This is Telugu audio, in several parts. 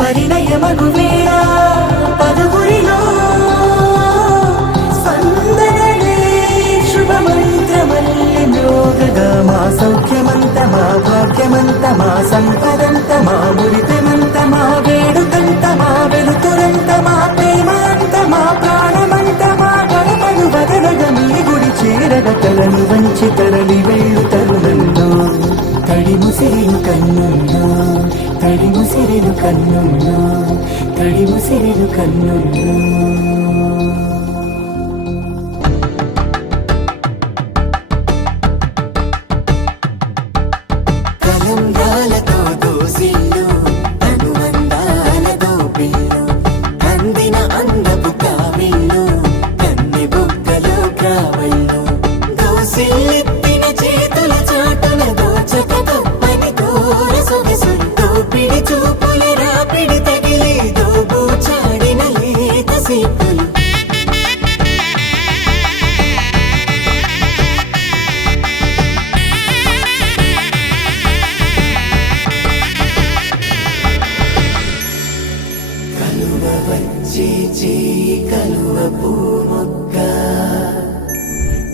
పరిణయమగువేళ పదవురిలో స్పందనలే శుభమంత్రమల్లి మ్రోగగా మా సౌఖ్యమంత మా భాగ్యమంత మా సంపదంత మా మురిపెమంత మా వేడుకంత మా వెలుతురంత మా ప్రేమంత మా ప్రాణమంత మా గడపను వదలగ మీ గుడి చేరగ తలను వంచి తరలి వెళ్ళు తరుణంలో తడి ముసిరిను కన్నుల్లో తడి ముసిరిను కన్నుల్లో తడి ముసిరిను కన్నుల్లో కలంగాలతో దోసిల్లు అనుబంధాలతో పిల్లు అందిన అందపు కావిల్లు కన్నె బుగ్గలో గ్రావల్లు దోసిల్లెత్తిన చేతుల చాటున దోచక తప్పని దూర సొగసులతో పిడి చూపుల రాపిడి తగిలి దోబూచాడిన లేత సీపులు కలువ వచ్చే చేయి కలువ పూమొక్క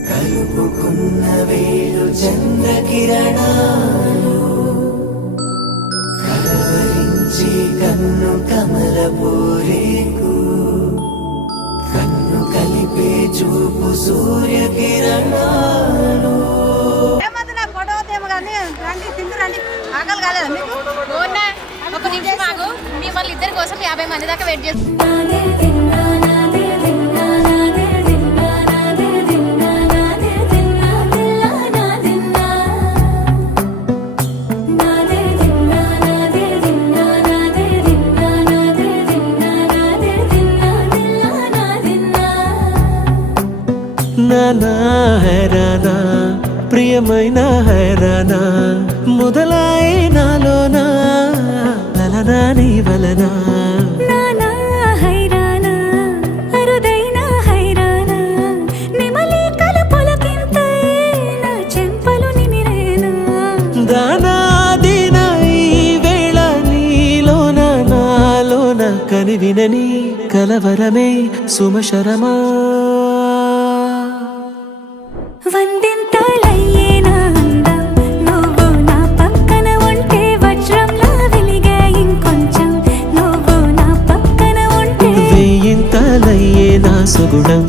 కలుపుకున్న వేలు చంద్రకిరణాలు కలవరించి కన్ను కమల పూరేకు కన్ను కలిపే చూపు సూర్యకిరణాలు ఒక నిమిషం ఆగు మిమ్మల్ని ఇద్దరి కోసం 50 మంది దాకా వెయిట్ చేస్తాం. నానా హైరానా ప్రియమైన హైరానా మొదలాయి నాలోనా లలనా నీ వలనా నానా హైరానా అరుదైన హైరానా నిమలి కలపులకింతై నా చెంపలు నిమిరేనా దానాదిన ఈ వేళ నీలోన నాలోన కనివినని కలవరమే సుమశరమా వందింతలయ్యేనా అందం నువ్వు నా పక్కన ఉంటే వజ్రంలా వెలిగే ఇంకొంచెం నువ్వు నా పక్కన ఉంటే వెయ్యింతలయ్యే నా సుగుణం